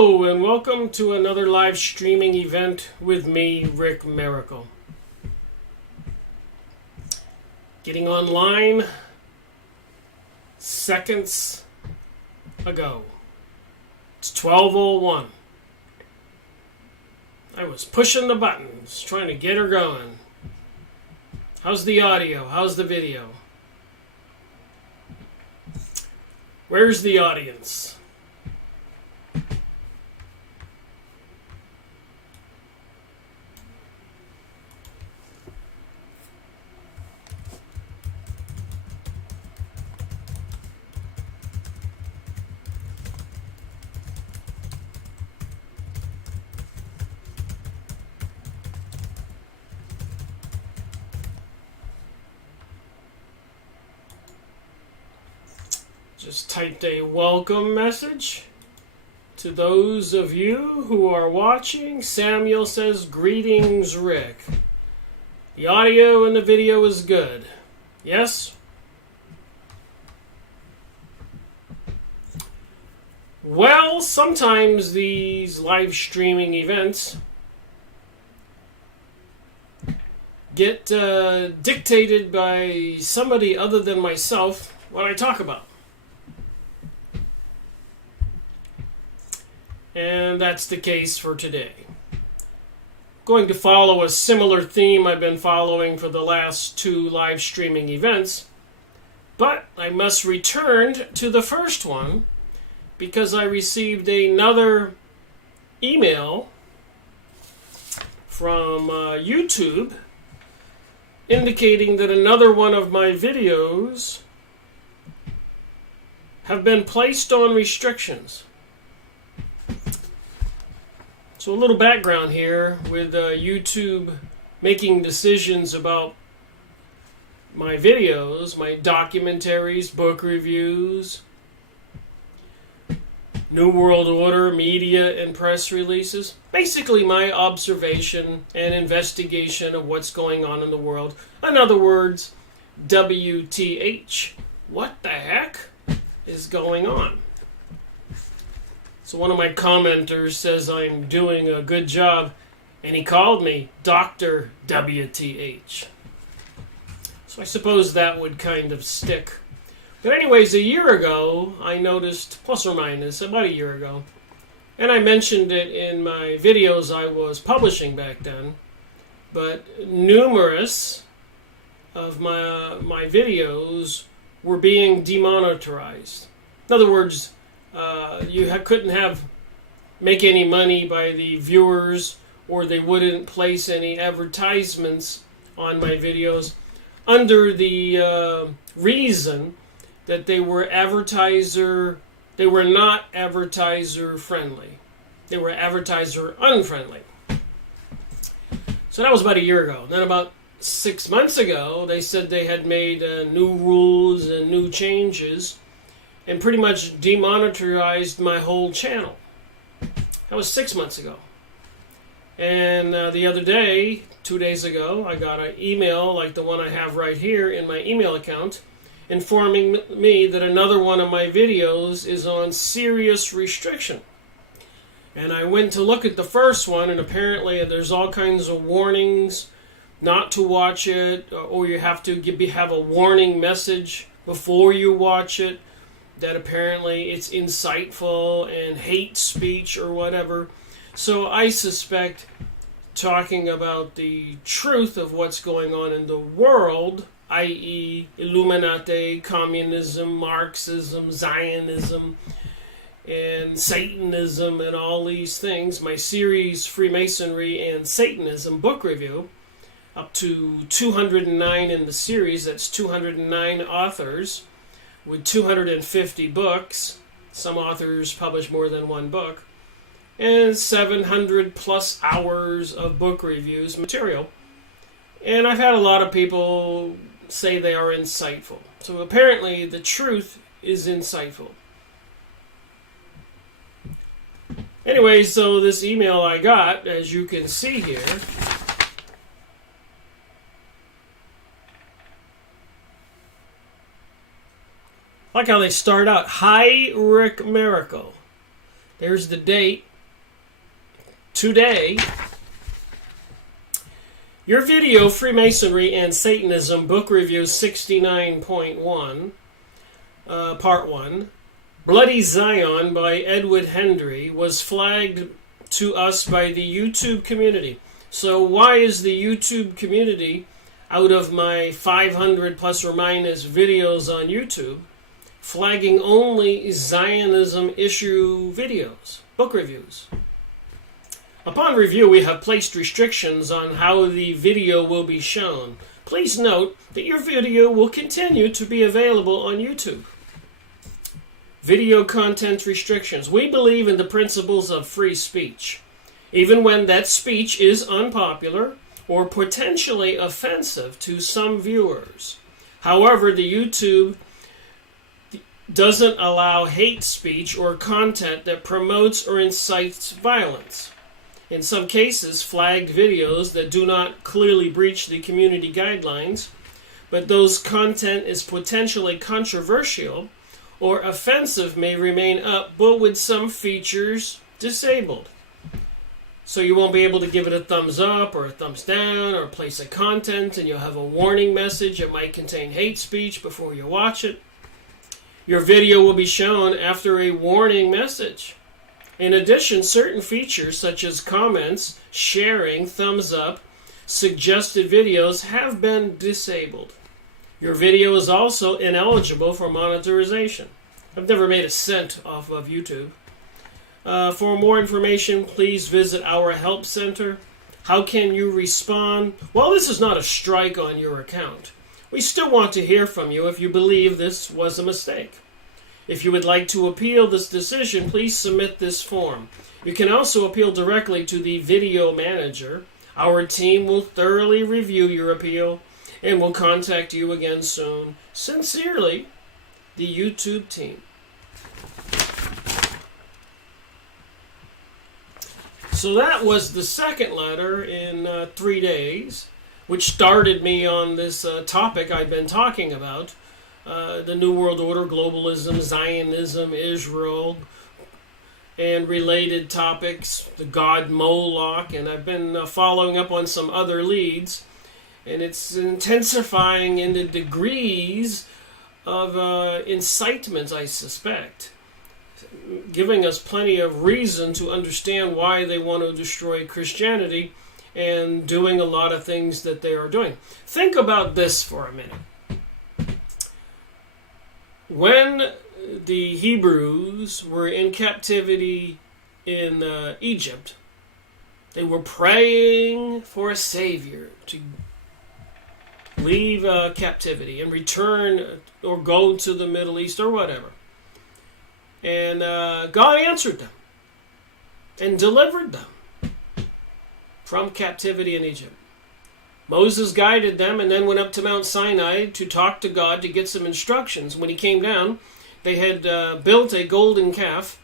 Hello and welcome to another live streaming event with me, rickmiracle. Getting online seconds ago. It's 12:01. I was pushing the buttons, trying to get her going. How's the audio? How's the video? Where's the audience? Just typed a welcome message to those of you who are watching. Samuel says, "Greetings, Rick. The audio and the video is good." Yes? Well, sometimes these live streaming events get dictated by somebody other than myself what I talk about. And that's the case for today. Going to follow a similar theme I've been following for the last two live streaming events, but I must return to the first one because I received another email from YouTube indicating that another one of my videos have been placed on restrictions. So a little background here with YouTube making decisions about my videos, my documentaries, book reviews, New World Order, media and press releases. Basically my observation and investigation of what's going on in the world. In other words, WTH. What the heck is going on? So one of my commenters says I'm doing a good job, and he called me Dr. WTH. So I suppose that would kind of stick. But anyways, a year ago, I noticed, plus or minus, about a year ago, and I mentioned it in my videos I was publishing back then, but numerous of my videos were being demonetized. In other words, you couldn't make any money by the viewers, or they wouldn't place any advertisements on my videos under the reason that they were not advertiser friendly. They were advertiser unfriendly. So that was about a year ago. Then about 6 months ago, they said they had made new rules and new changes and pretty much demonetized my whole channel. That was 6 months ago. And the other day, 2 days ago, I got an email like the one I have right here in my email account informing me that another one of my videos is on serious restriction. And I went to look at the first one, and apparently there's all kinds of warnings not to watch it, or you have to have a warning message before you watch it, that apparently it's insightful and hate speech or whatever. So I suspect talking about the truth of what's going on in the world, i.e. Illuminati, communism, Marxism, Zionism, and Satanism, and all these things, my series Freemasonry and Satanism book review, up to 209 in the series, that's 209 authors, with 250 books. Some authors publish more than one book. And 700 plus hours of book reviews material. And I've had a lot of people say they are insightful. So apparently the truth is insightful. Anyway, so this email I got, as you can see here, I like how they start out. Hi, Rick Miracle. There's the date, today, your video, Freemasonry and Satanism, Book Review 69.1, Part 1, Bloody Zion by Edward Hendry, was flagged to us by the YouTube community. So why is the YouTube community, out of my 500 plus or minus videos on YouTube, flagging only Zionism issue videos, book reviews? Upon review, we have placed restrictions on how the video will be shown. Please note that your video will continue to be available on YouTube. Video content restrictions. We believe in the principles of free speech, even when that speech is unpopular or potentially offensive to some viewers. However, the YouTube doesn't allow hate speech or content that promotes or incites violence. In some cases, flagged videos that do not clearly breach the community guidelines, but those content is potentially controversial or offensive may remain up, but with some features disabled. So you won't be able to give it a thumbs up or a thumbs down or place a content, and you'll have a warning message. It might contain hate speech before you watch it. Your video will be shown after a warning message. In addition, certain features such as comments, sharing, thumbs up, suggested videos have been disabled. Your video is also ineligible for monetization. I've never made a cent off of YouTube. For more information, please visit our help center. How can you respond? Well, this is not a strike on your account. We still want to hear from you if you believe this was a mistake. If you would like to appeal this decision, please submit this form. You can also appeal directly to the video manager. Our team will thoroughly review your appeal and will contact you again soon. Sincerely, the YouTube team. So that was the second letter in 3 days, which started me on this topic I've been talking about. The New World Order, globalism, Zionism, Israel, and related topics, the god Moloch, and I've been following up on some other leads, and it's intensifying in the degrees of incitement, I suspect, giving us plenty of reason to understand why they want to destroy Christianity and doing a lot of things that they are doing. Think about this for a minute. When the Hebrews were in captivity in Egypt, they were praying for a Savior to leave captivity and return or go to the Middle East or whatever. And God answered them and delivered them from captivity in Egypt. Moses guided them and then went up to Mount Sinai to talk to God to get some instructions. When he came down, they had built a golden calf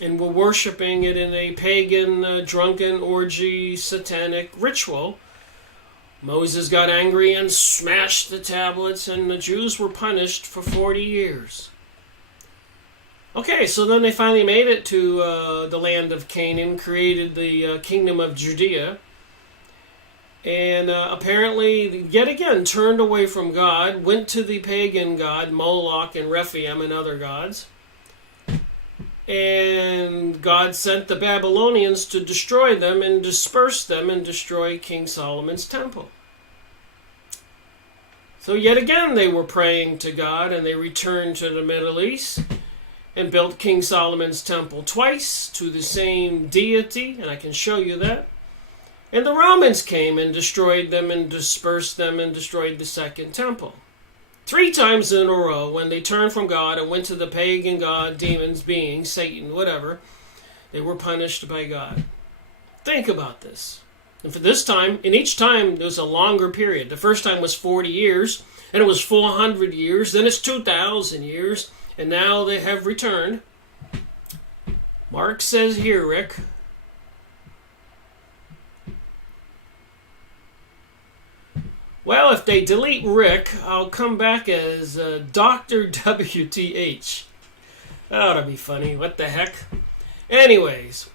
and were worshiping it in a pagan, drunken, orgy, satanic ritual. Moses got angry and smashed the tablets, and the Jews were punished for 40 years. Okay, so then they finally made it to the land of Canaan, created the kingdom of Judea, and apparently, yet again, turned away from God, went to the pagan god Moloch and Rephaim and other gods. And God sent the Babylonians to destroy them and disperse them and destroy King Solomon's temple. So yet again, they were praying to God, and they returned to the Middle East and built King Solomon's temple twice to the same deity, and I can show you that. And the Romans came and destroyed them and dispersed them and destroyed the second temple. 3 times in a row, when they turned from God and went to the pagan god, demons, beings, Satan, whatever, they were punished by God. Think about this. And for this time, and each time there was a longer period. The first time was 40 years, and it was 400 years, then it's 2,000 years, and now they have returned. Mark says here, Rick, well, if they delete Rick, I'll come back as Dr. WTH. That ought to be funny. What the heck? Anyways,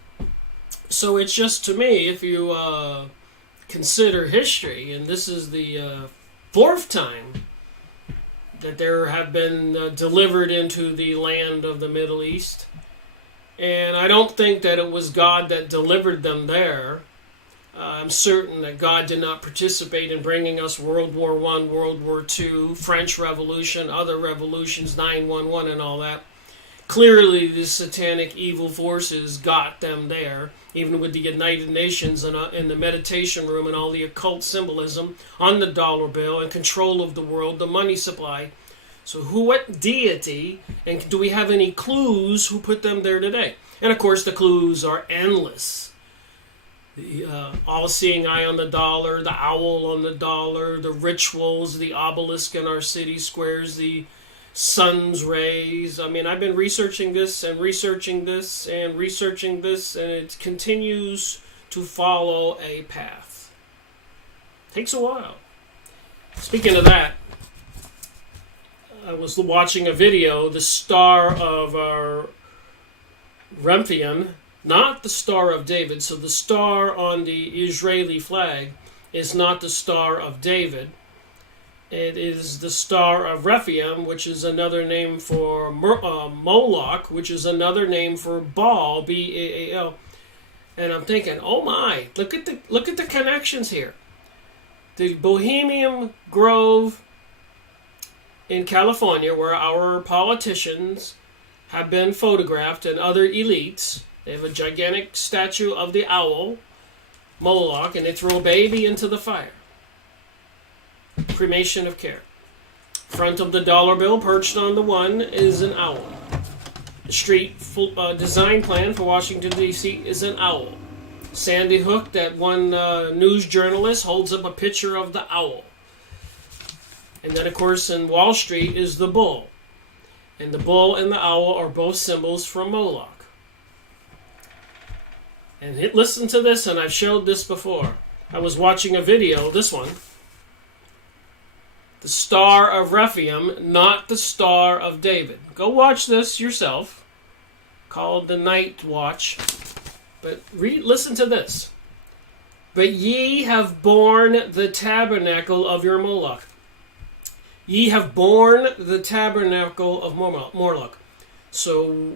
So it's just, to me, if you consider history, and this is the fourth time that there have been delivered into the land of the Middle East. And I don't think that it was God that delivered them there. I'm certain that God did not participate in bringing us World War I, World War II, French Revolution, other revolutions, 9/11 and all that. Clearly, the satanic evil forces got them there, even with the United Nations and the meditation room and all the occult symbolism on the dollar bill and control of the world, the money supply. So what deity, and do we have any clues who put them there today? And of course, the clues are endless. The all-seeing eye on the dollar, the owl on the dollar, the rituals, the obelisk in our city squares, the sun's rays. I mean, I've been researching this and researching this and researching this, and it continues to follow a path. Takes a while. Speaking of that, I was watching a video, the Star of our Rephaim, not the Star of David. So the star on the Israeli flag is not the Star of David. It is the Star of Rephaim, which is another name for Moloch, which is another name for Baal, B-A-A-L. And I'm thinking, oh my, look at the connections here. The Bohemian Grove in California, where our politicians have been photographed and other elites, they have a gigantic statue of the owl, Moloch, and they throw a baby into the fire. Cremation of care. Front of the dollar bill, perched on the one, is an owl. The street design plan for Washington, D.C. is an owl. Sandy Hook, that one news journalist, holds up a picture of the owl. And then, of course, in Wall Street is the bull. And the bull and the owl are both symbols from Moloch. And listen to this, and I've showed this before. I was watching a video, this one. The Star of Rephaim, not the Star of David. Go watch this yourself, called the Night Watch. But listen to this. But ye have borne the tabernacle of your Moloch. Ye have borne the tabernacle of Moloch. So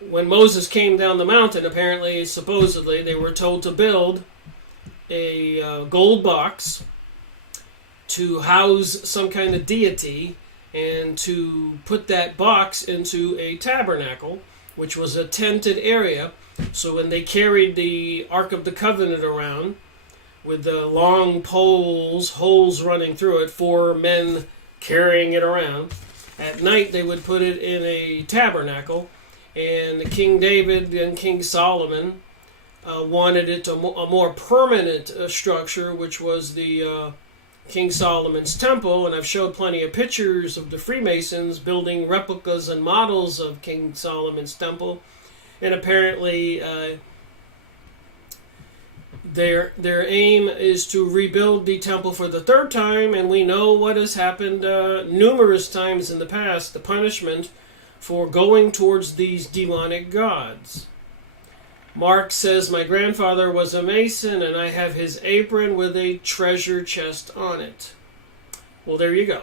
when Moses came down the mountain, apparently, supposedly, they were told to build a gold box to house some kind of deity and to put that box into a tabernacle, which was a tented area. So when they carried the Ark of the Covenant around with the long poles, holes running through it, 4 men carrying it around, at night they would put it in a tabernacle. And King David and King Solomon wanted it a more permanent structure, which was the King Solomon's Temple. And I've showed plenty of pictures of the Freemasons building replicas and models of King Solomon's Temple. And apparently their aim is to rebuild the temple for the 3rd time. And we know what has happened numerous times in the past, the punishment for going towards these demonic gods. Mark says, my grandfather was a Mason, and I have his apron with a treasure chest on it. Well, there you go.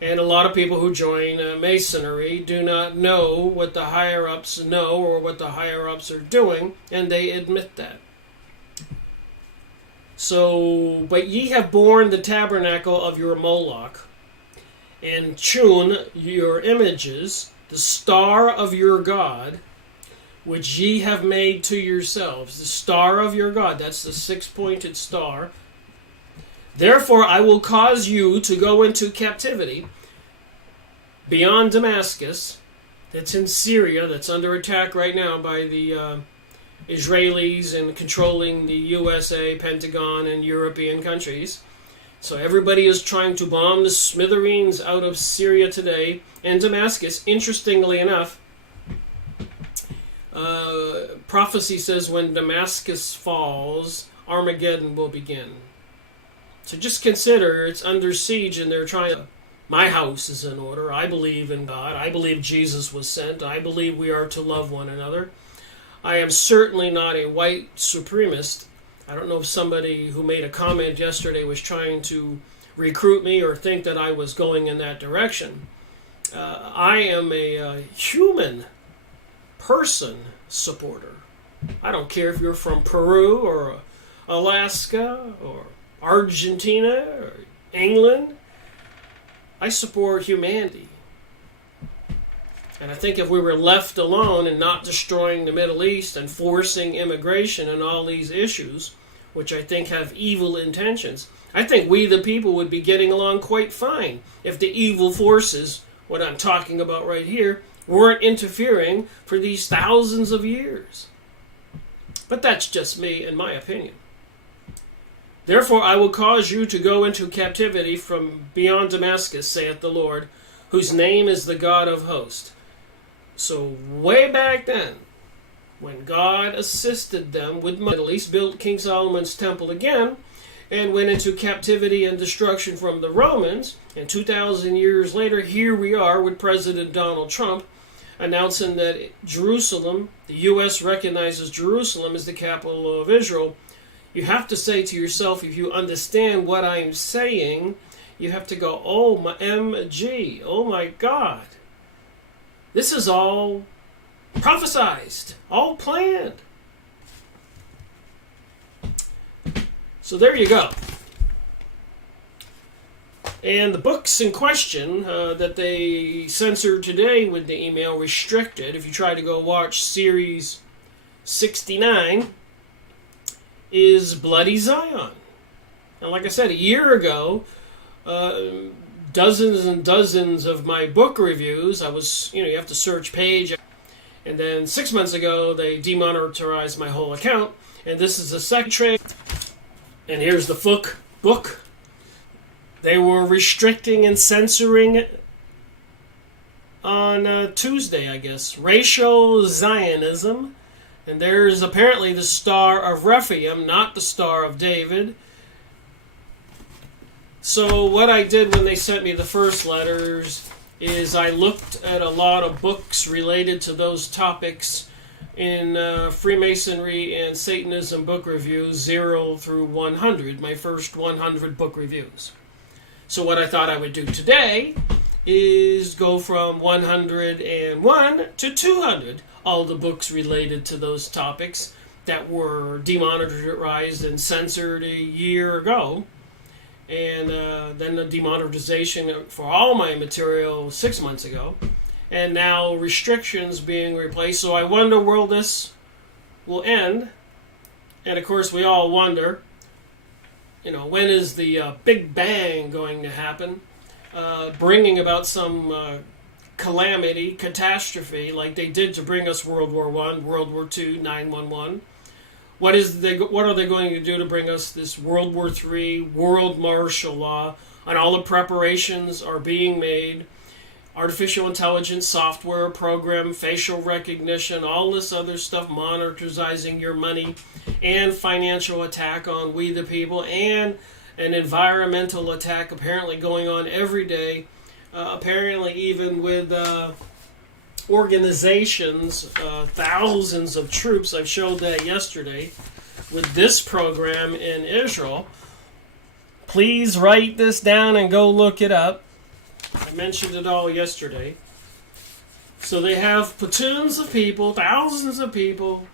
And a lot of people who join Masonry do not know what the higher-ups know or what the higher-ups are doing, and they admit that. So, but ye have borne the tabernacle of your Moloch, and Chun, your images, the star of your God, which ye have made to yourselves. The star of your God, that's the 6-pointed star. Therefore I will cause you to go into captivity beyond Damascus, that's in Syria, that's under attack right now by the Israelis and controlling the USA, Pentagon, and European countries. So everybody is trying to bomb the smithereens out of Syria today and Damascus. Interestingly enough, prophecy says when Damascus falls, Armageddon will begin. So just consider it's under siege and they're trying to... My house is in order. I believe in God. I believe Jesus was sent. I believe we are to love one another. I am certainly not a white supremacist. I don't know if somebody who made a comment yesterday was trying to recruit me or think that I was going in that direction. I am a human person supporter. I don't care if you're from Peru or Alaska or Argentina or England. I support humanity. And I think if we were left alone and not destroying the Middle East and forcing immigration and all these issues, which I think have evil intentions, I think we the people would be getting along quite fine if the evil forces, what I'm talking about right here, weren't interfering for these thousands of years. But that's just me and my opinion. Therefore I will cause you to go into captivity from beyond Damascus, saith the Lord, whose name is the God of hosts. So way back then, when God assisted them with the Middle East, built King Solomon's temple again, and went into captivity and destruction from the Romans, and 2,000 years later, here we are with President Donald Trump announcing that Jerusalem, the U.S. recognizes Jerusalem as the capital of Israel. You have to say to yourself, if you understand what I'm saying, you have to go, oh my MG, oh my God. This is all prophesized, all planned. So there you go. And the books in question that they censored today with the email restricted, if you try to go watch series 69, is Bloody Zion. And like I said, a year ago, dozens and dozens of my book reviews, you have to search page, and then 6 months ago, they demonetized my whole account, and this is the second trade. And here's the book. They were restricting and censoring on Tuesday, I guess. Racial Zionism. And there's apparently the Star of Rephaim, not the Star of David. So what I did when they sent me the first letters is I looked at a lot of books related to those topics in Freemasonry and Satanism book reviews 0 through 100, my first 100 book reviews. So what I thought I would do today is go from 101 to 200, all the books related to those topics that were demonetized and censored a year ago. And then the demonetization for all my material 6 months ago. And now restrictions being replaced. So I wonder, will this will end? And of course we all wonder, when is the Big Bang going to happen? Bringing about some calamity, catastrophe, like they did to bring us World War I, World War II, 9/11. What are they going to do to bring us this World War III, world martial law, and all the preparations are being made? Artificial intelligence, software, program, facial recognition, all this other stuff, monetizing your money, and financial attack on we the people, and an environmental attack apparently going on every day, apparently even with organizations, thousands of troops. I showed that yesterday with this program in Israel. Please write this down and go look it up. I mentioned it all yesterday. So they have platoons of people, thousands of people,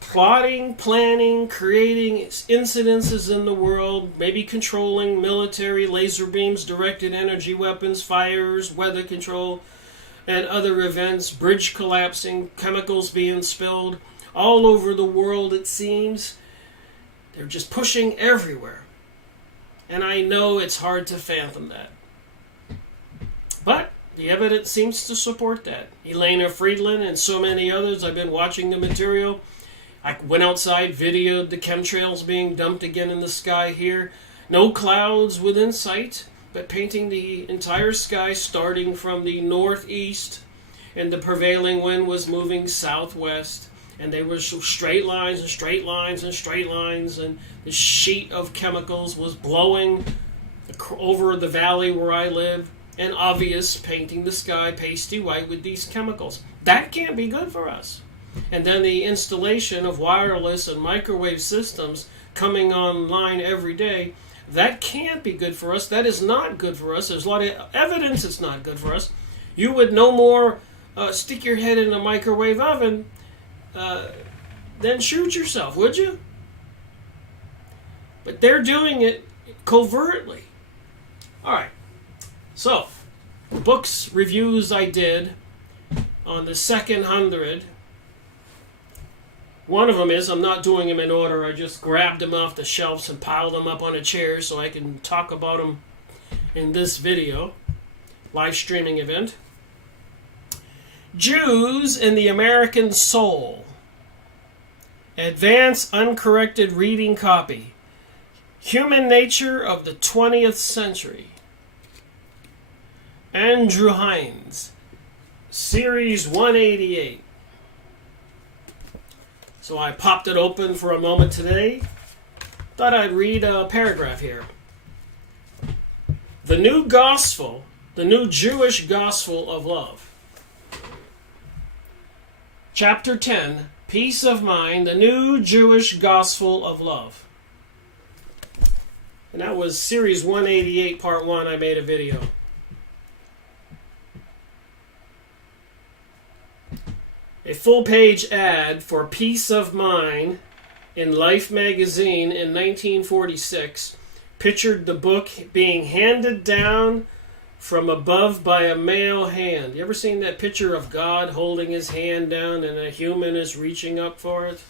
plotting, planning, creating incidences in the world, maybe controlling military, laser beams, directed energy weapons, fires, weather control, and other events, bridge collapsing, chemicals being spilled, all over the world it seems. They're just pushing everywhere. And I know it's hard to fathom that. But the evidence seems to support that. Elena Friedland and so many others, I've been watching the material. I went outside, videoed the chemtrails being dumped again in the sky here. No clouds within sight, but painting the entire sky starting from the northeast, and the prevailing wind was moving southwest, and there were straight lines and straight lines and straight lines, and the sheet of chemicals was blowing over the valley where I live, and obvious, painting the sky pasty white with these chemicals. That can't be good for us. and then the installation of wireless and microwave systems coming online every day, that can't be good for us. That is not good for us. There's a lot of evidence it's not good for us. You would no more stick your head in a microwave oven than shoot yourself, would you? But they're doing it covertly. All right. So, the books reviews I did on the second 100. One of them is, I'm not doing them in order, I just grabbed them off the shelves and piled them up on a chair so I can talk about them in this video, live streaming event. Jews and the American Soul. Advanced Uncorrected Reading Copy. Human Nature of the 20th Century. Andrew Hines. Series 188. So I popped it open for a moment today. Thought I'd read a paragraph here. The new gospel, the new Jewish gospel of love. Chapter 10, Peace of Mind, the new Jewish gospel of love. And that was series 188, part 1. I made a video. A full-page ad for Peace of Mind in Life magazine in 1946 pictured the book being handed down from above by a male hand. You ever seen that picture of God holding his hand down and a human is reaching up for it?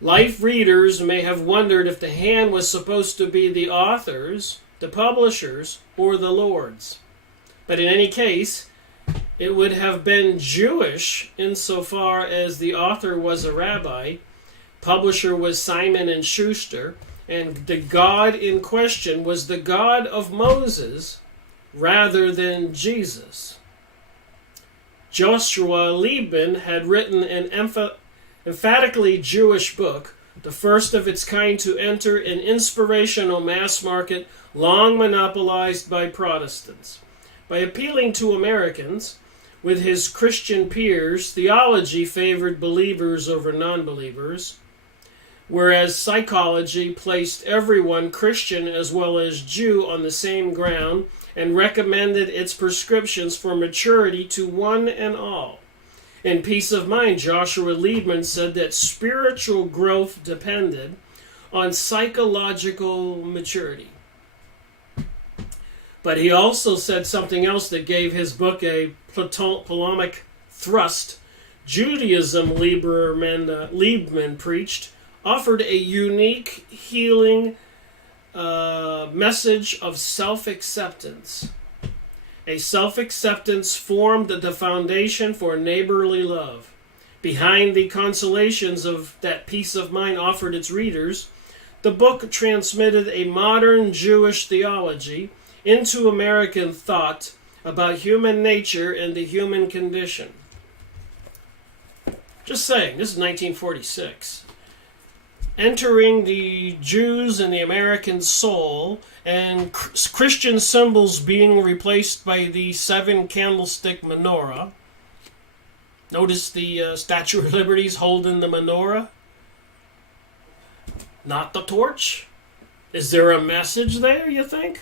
Life readers may have wondered if the hand was supposed to be the author's, the publisher's, or the Lord's. But in any case, it would have been Jewish insofar as the author was a rabbi, publisher was Simon & Schuster, and the God in question was the God of Moses rather than Jesus. Joshua Liebman had written an emphatically Jewish book, the first of its kind to enter an inspirational mass market long monopolized by Protestants. By appealing to Americans, with his Christian peers, theology favored believers over non-believers, whereas psychology placed everyone, Christian as well as Jew, on the same ground and recommended its prescriptions for maturity to one and all. In Peace of Mind, Joshua Liebman said that spiritual growth depended on psychological maturity. But he also said something else that gave his book a polemic thrust. Judaism, Liebman preached, offered a unique healing message of self-acceptance. A self-acceptance formed the foundation for neighborly love. Behind the consolations of that Peace of Mind offered its readers, the book transmitted a modern Jewish theology into American thought about human nature and the human condition. Just saying, this is 1946. Entering the Jews and the American soul, and Christian symbols being replaced by the 7-candlestick menorah. Notice the Statue of Liberty's holding the menorah, not the torch. Is there a message there, you think?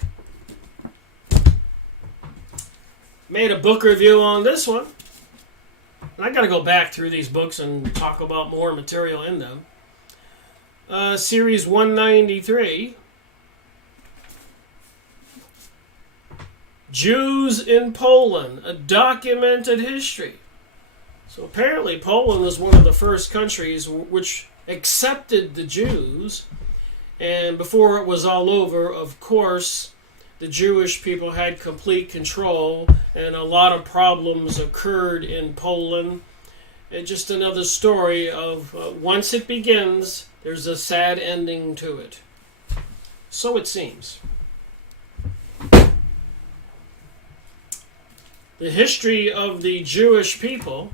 Made a book review on this one. And I got to go back through these books and talk about more material in them. Series 193. Jews in Poland, a documented history. So apparently Poland was one of the first countries which accepted the Jews. And before it was all over, of course, the Jewish people had complete control, and a lot of problems occurred in Poland. And just another story of once it begins, there's a sad ending to it. So it seems. The history of the Jewish people,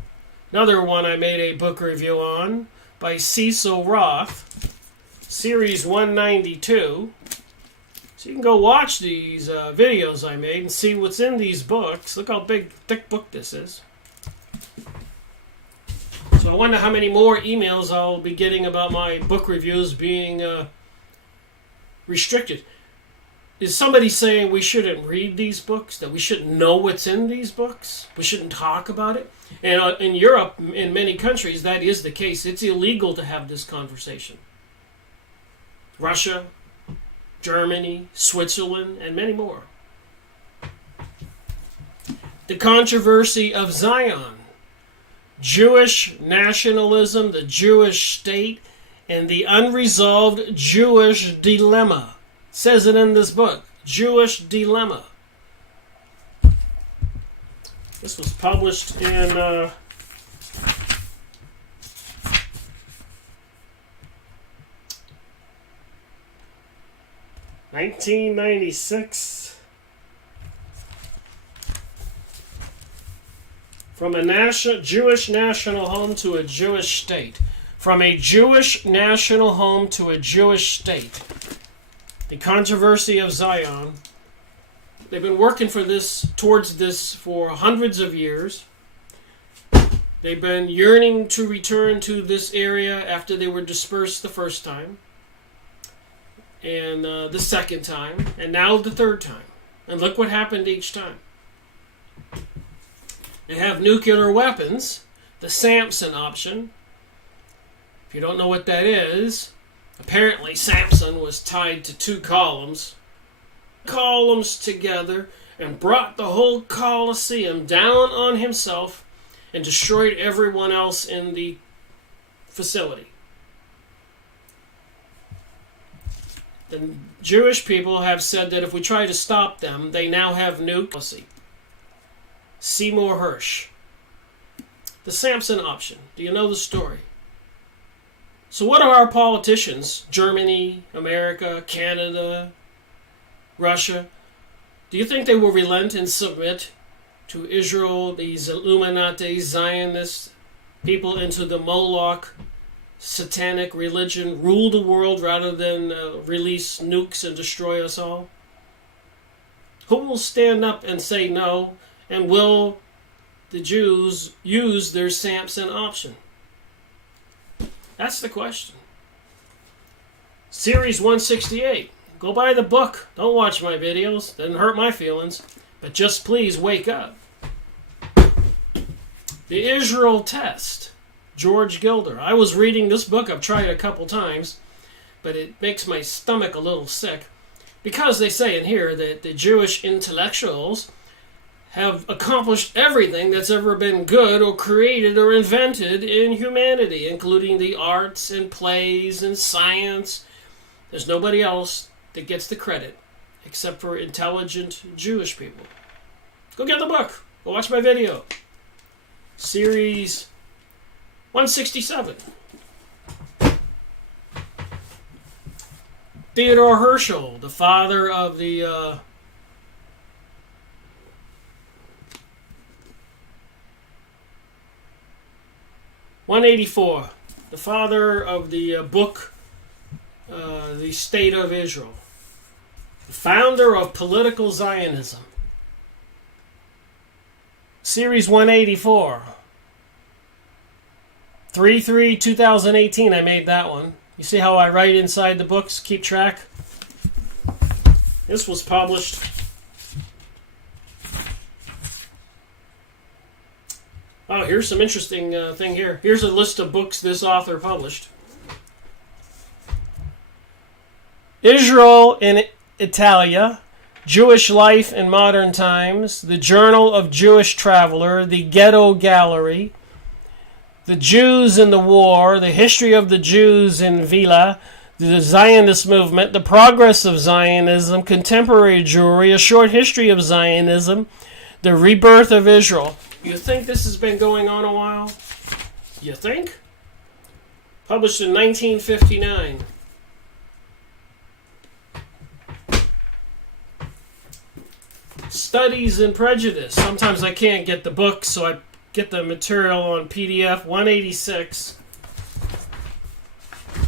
another one I made a book review on, by Cecil Roth, Series 192. So you can go watch these videos I made and see what's in these books. Look how big, thick book this is. So I wonder how many more emails I'll be getting about my book reviews being restricted. Is somebody saying we shouldn't read these books, that we shouldn't know what's in these books? We shouldn't talk about it? And in Europe, in many countries, that is the case. It's illegal to have this conversation. Russia, Germany, Switzerland, and many more. The controversy of Zion, Jewish nationalism, the Jewish state, and the unresolved Jewish dilemma. It says it in this book, Jewish Dilemma. This was published in 1996. From a Jewish national home to a Jewish state. From a Jewish national home to a Jewish state. The controversy of Zion. They've been working towards this for hundreds of years. They've been yearning to return to this area after they were dispersed the first time. And the second time. And now the third time. And look what happened each time. They have nuclear weapons, the Samson option. If you don't know what that is, apparently Samson was tied to two columns together, and brought the whole Colosseum down on himself and destroyed everyone else in the facility. The Jewish people have said that if we try to stop them, they now have nukes. Seymour Hersh. The Samson option. Do you know the story? So what are our politicians, Germany, America, Canada, Russia, do you think they will relent and submit to Israel, these Illuminati, Zionist people, into the Moloch, satanic religion, rule the world rather than release nukes and destroy us all? Who will stand up and say no? And will the Jews use their Samson option? That's the question. Series 168. Go buy the book. Don't watch my videos. Doesn't hurt my feelings. But just please wake up. The Israel Test. George Gilder. I was reading this book. I've tried it a couple times. But it makes my stomach a little sick. Because they say in here that the Jewish intellectuals have accomplished everything that's ever been good or created or invented in humanity, including the arts and plays and science. There's nobody else that gets the credit except for intelligent Jewish people. Go get the book. Go watch my video. Series 167. Theodore Herschel, the father of the 184, the father of the book, The State of Israel, the founder of political Zionism. Series 184, 3/3/2018, I made that one. You see how I write inside the books, keep track? This was published oh, here's some interesting thing here. Here's a list of books this author published. Israel in Italia, Jewish Life in Modern Times, The Journal of Jewish Traveler, The Ghetto Gallery, The Jews in the War, The History of the Jews in Vila, The Zionist Movement, The Progress of Zionism, Contemporary Jewry, A Short History of Zionism, The Rebirth of Israel. You think this has been going on a while? You think? Published in 1959. Studies in Prejudice. Sometimes I can't get the book, so I get the material on PDF. 186.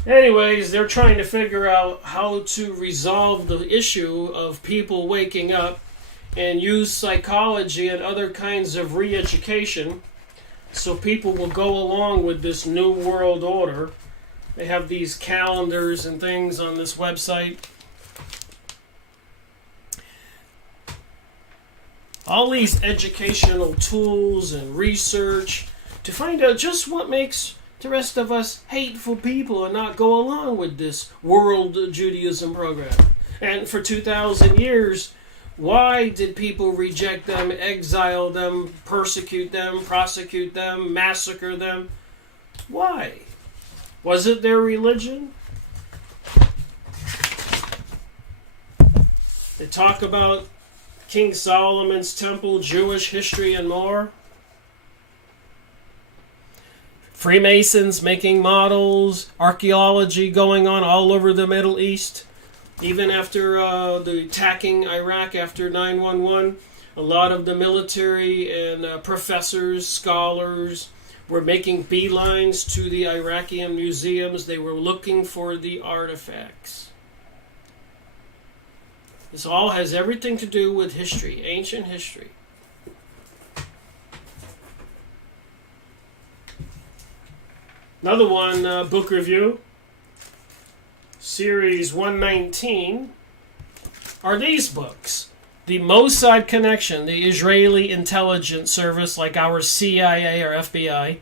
Anyways, they're trying to figure out how to resolve the issue of people waking up and use psychology and other kinds of re-education so people will go along with this new world order. They have these calendars and things on this website. All these educational tools and research to find out just what makes the rest of us hateful people and not go along with this world Judaism program. And for 2,000 years, why did people reject them, exile them, persecute them, prosecute them, massacre them? Why? Was it their religion? They talk about King Solomon's temple, Jewish history, and more. Freemasons making models, archaeology going on all over the Middle East. Even after the attacking Iraq after 9/11, a lot of the military and professors, scholars were making beelines to the Iraqi museums. They were looking for the artifacts. This all has everything to do with history, ancient history. Another one, book review. Series 119 are these books. The Mossad Connection, the Israeli intelligence service like our CIA or FBI.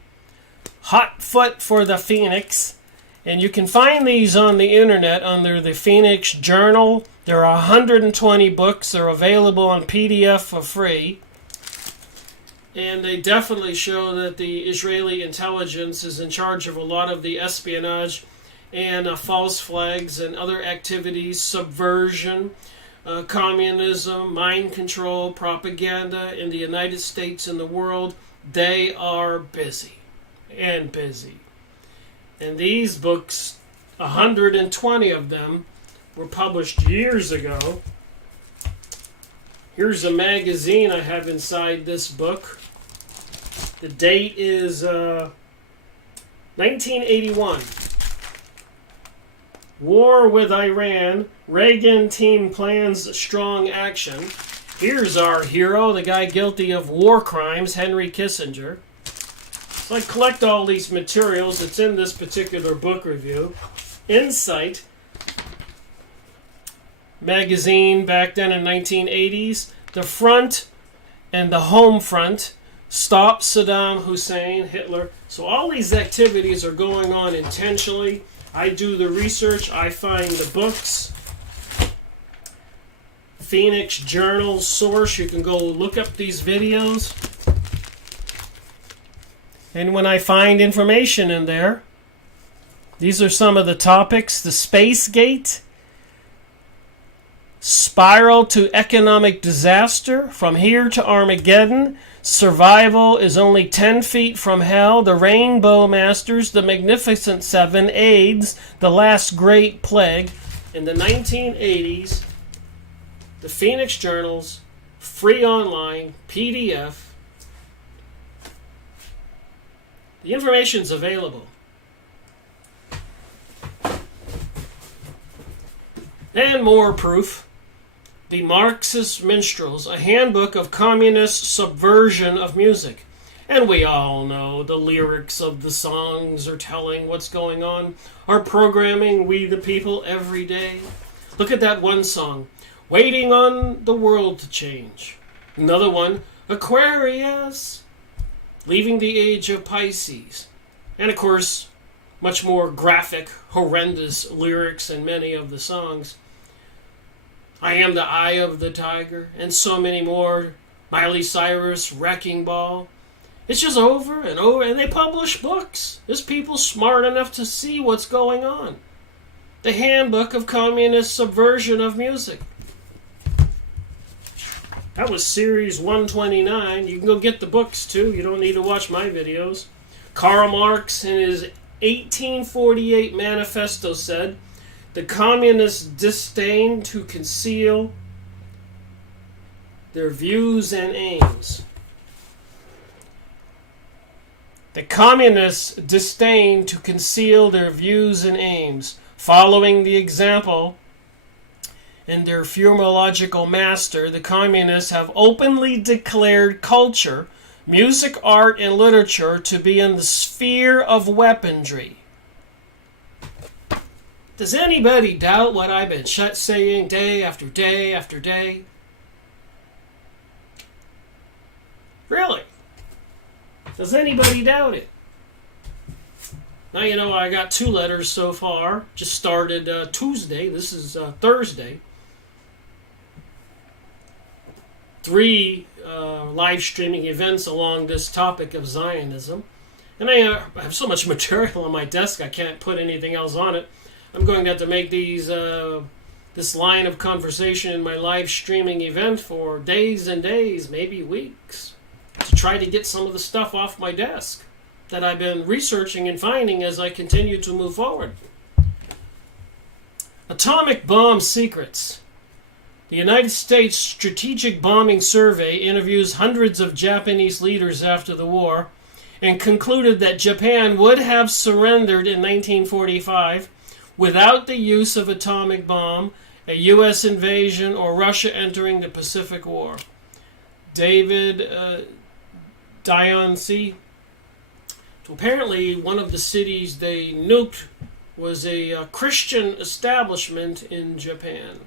Hot Foot for the Phoenix. And you can find these on the internet under the Phoenix Journal. There are 120 books. They're available on PDF for free. And they definitely show that the Israeli intelligence is in charge of a lot of the espionage and false flags and other activities, subversion, communism, mind control, propaganda in the United States and the world. They are busy and busy. And these books, 120 of them, were published years ago. Here's a magazine I have inside this book. The date is 1981. War with Iran. Reagan team plans strong action. Here's our hero, the guy guilty of war crimes, Henry Kissinger. So I collect all these materials. It's in this particular book review. Insight magazine back then in 1980s. The front and the home front. Stop Saddam Hussein, Hitler. So all these activities are going on intentionally. I do the research. I find the books. Phoenix Journal source. You can go look up these videos. And when I find information in there, these are some of the topics. The Space Gate. Spiral to economic disaster. From here to Armageddon. Survival is only 10 feet from hell. The Rainbow Masters. The Magnificent Seven. AIDS. The Last Great Plague. In the 1980s, the Phoenix Journals, free online, PDF. The information's available. And more proof. The Marxist Minstrels, a handbook of communist subversion of music. And we all know the lyrics of the songs are telling what's going on, are programming we the people every day. Look at that one song, Waiting on the World to Change. Another one, Aquarius, Leaving the Age of Pisces. And of course, much more graphic, horrendous lyrics in many of the songs. I Am the Eye of the Tiger, and so many more. Miley Cyrus, Wrecking Ball. It's just over and over, and they publish books. There's people smart enough to see what's going on. The Handbook of Communist Subversion of Music. That was series 129. You can go get the books too. You don't need to watch my videos. Karl Marx in his 1848 manifesto said, the communists disdain to conceal their views and aims. The communists disdain to conceal their views and aims, following the example in their phenomenological master. The communists have openly declared culture music, art, and literature to be in the sphere of weaponry. Does anybody doubt what I've been saying day after day after day? Really? Does anybody doubt it? Now, you know, I got 2 letters so far. Just started Tuesday. This is Thursday. 3 live streaming events along this topic of Zionism. And I have so much material on my desk, I can't put anything else on it. I'm going to have to make these this line of conversation in my live streaming event for days and days, maybe weeks, to try to get some of the stuff off my desk that I've been researching and finding as I continue to move forward. Atomic bomb secrets. The United States Strategic Bombing Survey interviews hundreds of Japanese leaders after the war and concluded that Japan would have surrendered in 1945 without the use of atomic bomb, a U.S. invasion, or Russia entering the Pacific War. David Dionne. Apparently, one of the cities they nuked was a Christian establishment in Japan.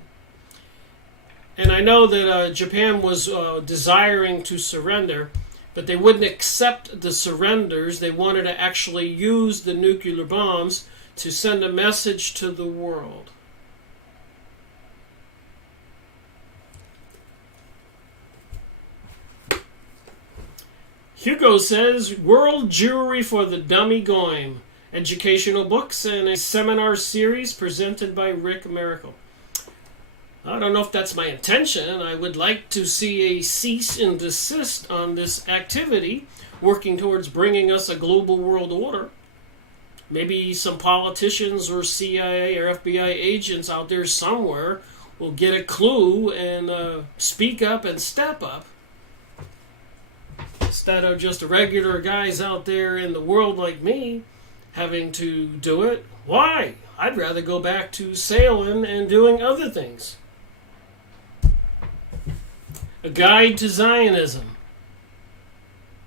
And I know that Japan was desiring to surrender, but they wouldn't accept the surrenders. They wanted to actually use the nuclear bombs to send a message to the world. Hugo says, World Jewelry for the Dummy Goyim. Educational books and a seminar series presented by rickmiracle. I don't know if that's my intention. I would like to see a cease and desist on this activity, working towards bringing us a global world order. Maybe some politicians or CIA or FBI agents out there somewhere will get a clue and speak up and step up. Instead of just regular guys out there in the world like me having to do it. Why? I'd rather go back to sailing and doing other things. A Guide to Zionism.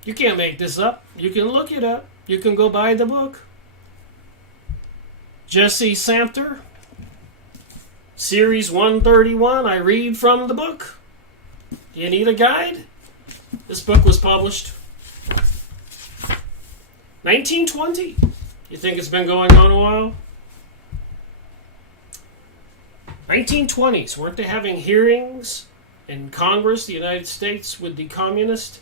You can't make this up. You can look it up. You can go buy the book. Jesse Samter, Series 131, I read from the book. Do you need a guide? This book was published 1920. You think it's been going on a while? 1920s. Weren't they having hearings in Congress, the United States, with the communists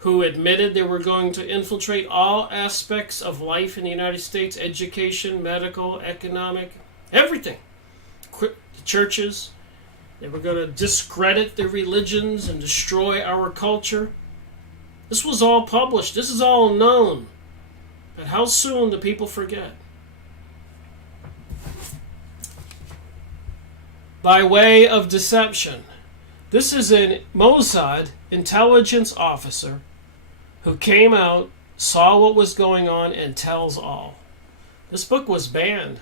who admitted they were going to infiltrate all aspects of life in the United States, education, medical, economic, everything. The churches. They were going to discredit the religions and destroy our culture. This was all published. This is all known. But how soon do people forget? By way of deception. This is a Mossad intelligence officer who came out, saw what was going on, and tells all. This book was banned.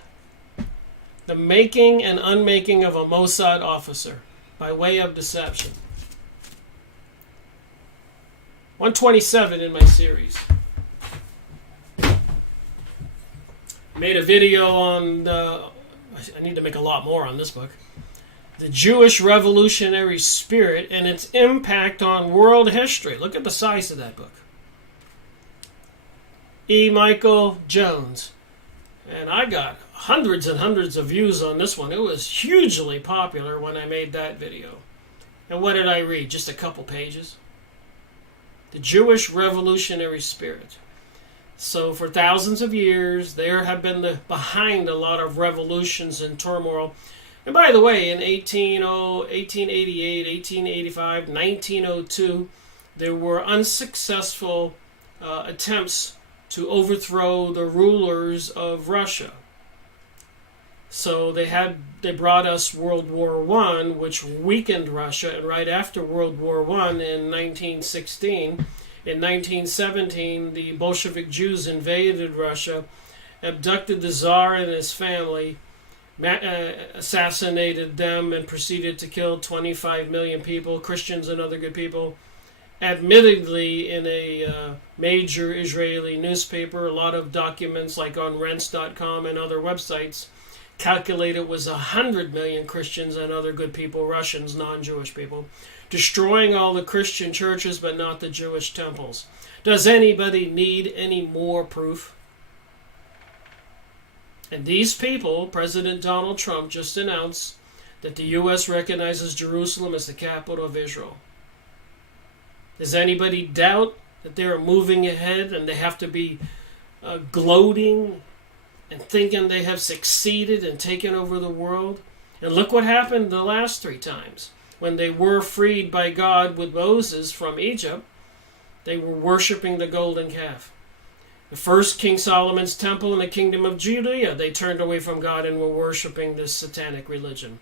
The Making and Unmaking of a Mossad Officer, by way of deception. 127 in my series. I made a video on I need to make a lot more on this book. The Jewish revolutionary spirit and its impact on world history. Look at the size of that book. E. Michael Jones. And I got hundreds and hundreds of views on this one. It was hugely popular when I made that video. And what did I read? Just a couple pages. The Jewish revolutionary spirit. So for thousands of years, there have been behind a lot of revolutions and turmoil. And by the way, in 1888, 1885, 1902, there were unsuccessful attempts to overthrow the rulers of Russia. So they brought us World War I, which weakened Russia, and right after World War I in 1916, in 1917, the Bolshevik Jews invaded Russia, abducted the Tsar and his family, assassinated them, and proceeded to kill 25 million people, Christians and other good people, admittedly in a major Israeli newspaper, a lot of documents like on rents.com and other websites calculate it was 100 million Christians and other good people, Russians, non-Jewish people, destroying all the Christian churches but not the Jewish temples. Does anybody need any more proof? And these people, President Donald Trump just announced that the U.S. recognizes Jerusalem as the capital of Israel. Does anybody doubt that they're moving ahead and they have to be gloating and thinking they have succeeded and taken over the world? And look what happened the last 3 times. When they were freed by God with Moses from Egypt, they were worshiping the golden calf. The first King Solomon's temple in the kingdom of Judea, they turned away from God and were worshiping this satanic religion.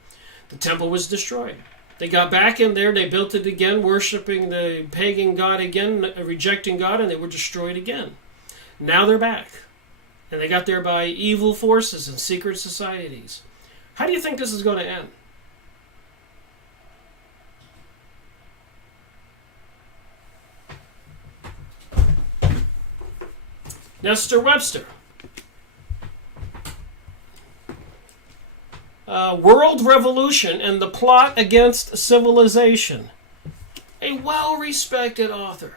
The temple was destroyed. They got back in there, they built it again, worshiping the pagan god again, rejecting God, and they were destroyed again. Now they're back. And they got there by evil forces and secret societies. How do you think this is going to end? Nestor Webster. World Revolution and the Plot Against Civilization. A well-respected author.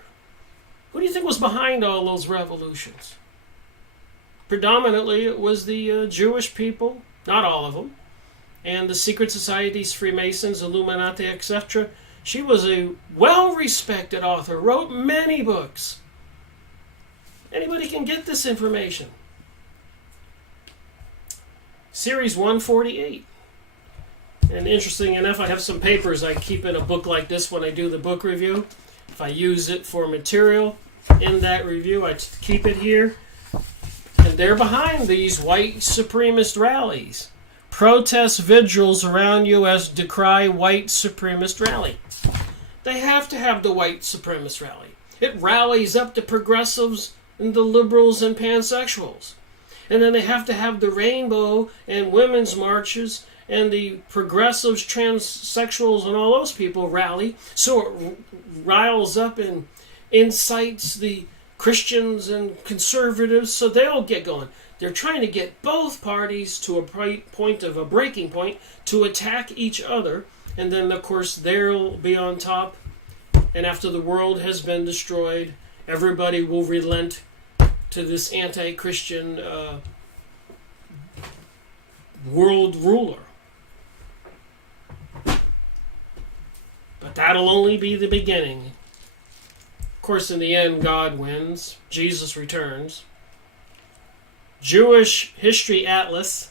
Who do you think was behind all those revolutions? Predominantly, it was the Jewish people, not all of them, and the secret societies, Freemasons, Illuminati, etc. She was a well-respected author, wrote many books. Anybody can get this information. Series 148. And interesting enough, I have some papers I keep in a book like this when I do the book review. If I use it for material in that review, I keep it here. And they're behind these white supremacist rallies. Protest vigils around U.S. decry white supremacist rally. They have to have the white supremacist rally. It rallies up the progressives and the liberals and pansexuals. And then they have to have the rainbow and women's marches and the progressives, transsexuals, and all those people rally. So it riles up and incites the Christians and conservatives, so they'll get going. They're trying to get both parties to a point of a breaking point to attack each other. And then, of course, they'll be on top. And after the world has been destroyed, everybody will relent to this anti-Christian world ruler. But that'll only be the beginning. Of course, in the end, God wins. Jesus returns. Jewish History Atlas.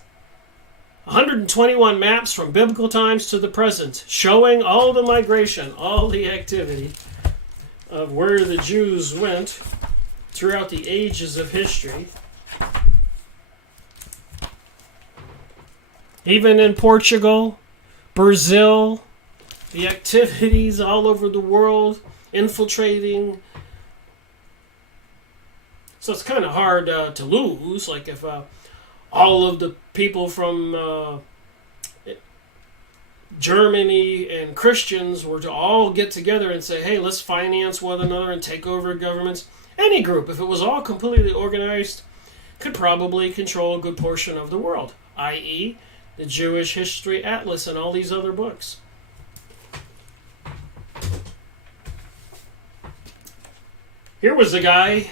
121 maps from biblical times to the present, showing all the migration, all the activity of where the Jews went throughout the ages of history. Even in Portugal, Brazil, the activities all over the world, infiltrating. So it's kind of hard to lose. Like if all of the people from Germany and Christians were to all get together and say, hey, let's finance one another and take over governments. Any group, if it was all completely organized, could probably control a good portion of the world, i.e., the Jewish History Atlas and all these other books. Here was the guy,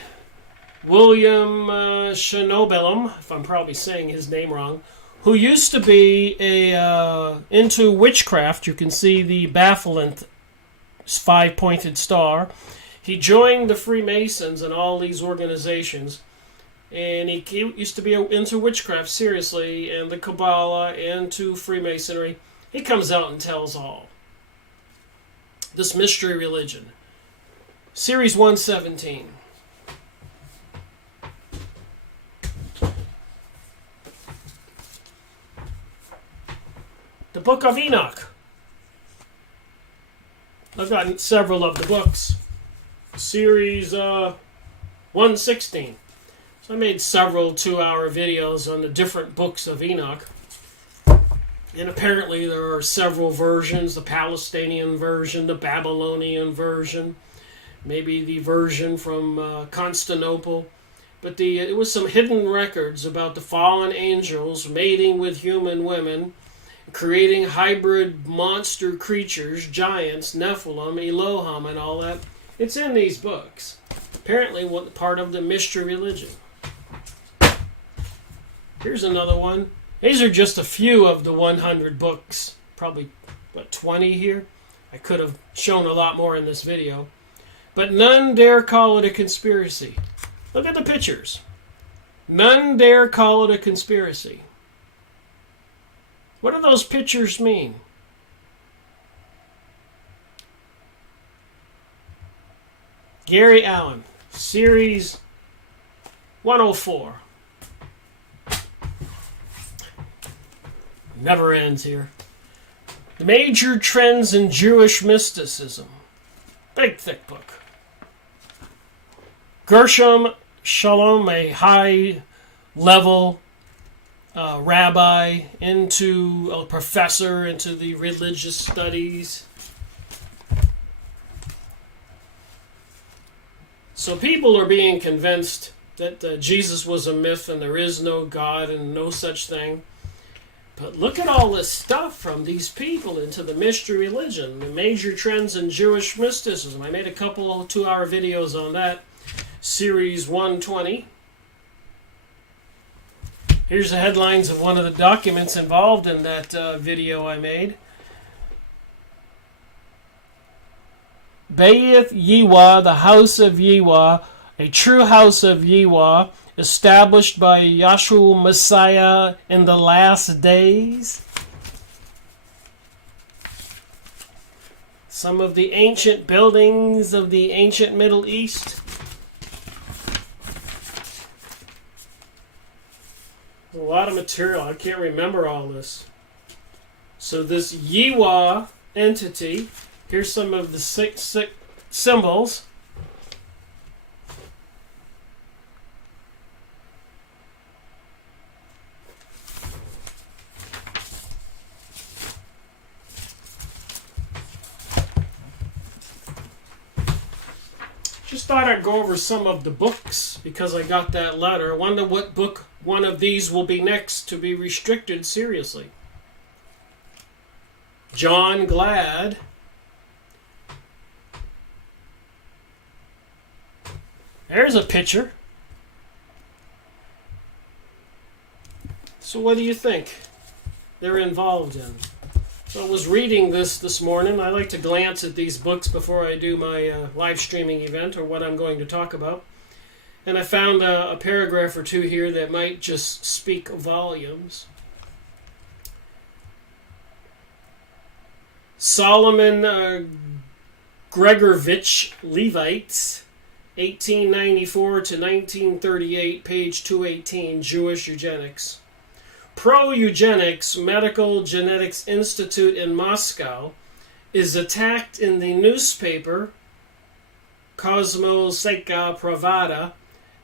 William Schnobelem, if I'm probably saying his name wrong, who used to be into witchcraft. You can see the bafflant 5-pointed star. He joined the Freemasons and all these organizations, and he used to be into witchcraft seriously, and the Kabbalah, and to Freemasonry. He comes out and tells all. This mystery religion. Series 117. The Book of Enoch. I've gotten several of the books. Series 116. So I made several 2-hour videos on the different books of Enoch. And apparently there are several versions, the Palestinian version, the Babylonian version. maybe the version from Constantinople. But it was some hidden records about the fallen angels mating with human women, creating hybrid monster creatures, giants, Nephilim, Elohim, and all that. It's in these books. Apparently part of the mystery religion. Here's another one. These are just a few of the 100 books. Probably, 20 here? I could have shown a lot more in this video. But none dare call it a conspiracy. Look at the pictures. None dare call it a conspiracy. What do those pictures mean? Gary Allen, Series 104. Never ends here. The Major Trends in Jewish Mysticism. Big, thick book. Gershom Shalom, a high-level rabbi, a professor into the religious studies. So people are being convinced that Jesus was a myth and there is no God and no such thing. But look at all this stuff from these people into the mystery religion, the major trends in Jewish mysticism. I made a couple of 2-hour videos on that. Series 120. Here's the headlines of one of the documents involved in that video I made. Beit Yiwa, the house of Yiwa, a true house of Yiwa, established by Yahshua Messiah in the last days. Some of the ancient buildings of the ancient Middle East. A lot of material. I can't remember all this. So this Yiwa entity, here's some of the six symbols. Just thought I'd go over some of the books because I got that letter. I wonder what book one of these will be next to be restricted seriously. John Glad. There's a picture. So what do you think they're involved in? So I was reading this morning. I like to glance at these books before I do my live streaming event or what I'm going to talk about. And I found a paragraph or two here that might just speak volumes. Solomon Gregorovich Levites, 1894 to 1938, page 218, Jewish Eugenics. Pro-Eugenics Medical Genetics Institute in Moscow is attacked in the newspaper Komsomolska Pravda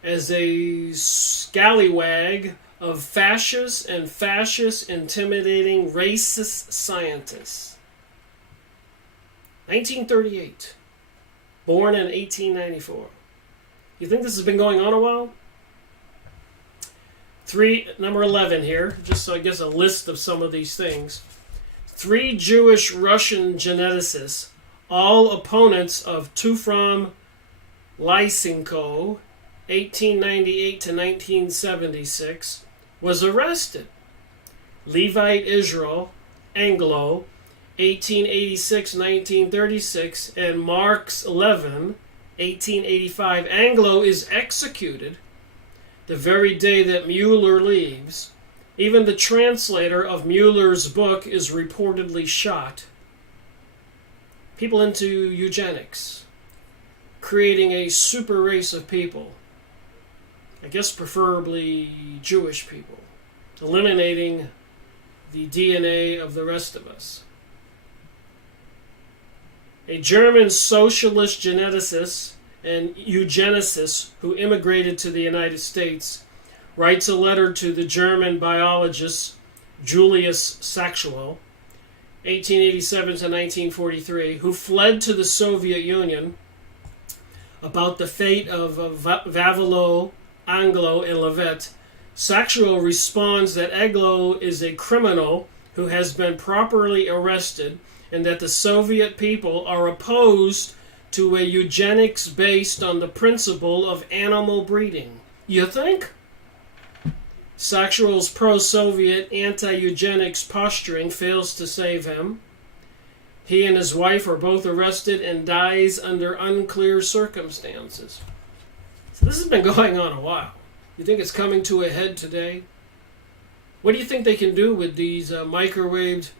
as a scallywag of fascists and fascist intimidating racist scientists. 1938. Born in 1894. You think this has been going on a while? Number 11 here, just so I guess a list of some of these things. 3 Jewish Russian geneticists, all opponents of Tufram Lysenko, 1898 to 1976, was arrested. Levite Israel, Anglo, 1886-1936, and Marx Levin, 1885. Anglo is executed the very day that Mueller leaves. Even the translator of Mueller's book is reportedly shot. People into eugenics, creating a super race of people. I guess preferably Jewish people, eliminating the DNA of the rest of us. A German socialist geneticist and eugenicist who immigrated to the United States writes a letter to the German biologist Julius Sachswell, 1887 to 1943, who fled to the Soviet Union about the fate of Vavalo, Anglo, and Levet, Saxual responds that Anglo is a criminal who has been properly arrested and that the Soviet people are opposed to a eugenics based on the principle of animal breeding. You think? Saxual's pro-Soviet anti-eugenics posturing fails to save him. He and his wife are both arrested and dies under unclear circumstances. So this has been going on a while. You think it's coming to a head today? What do you think they can do with these microwave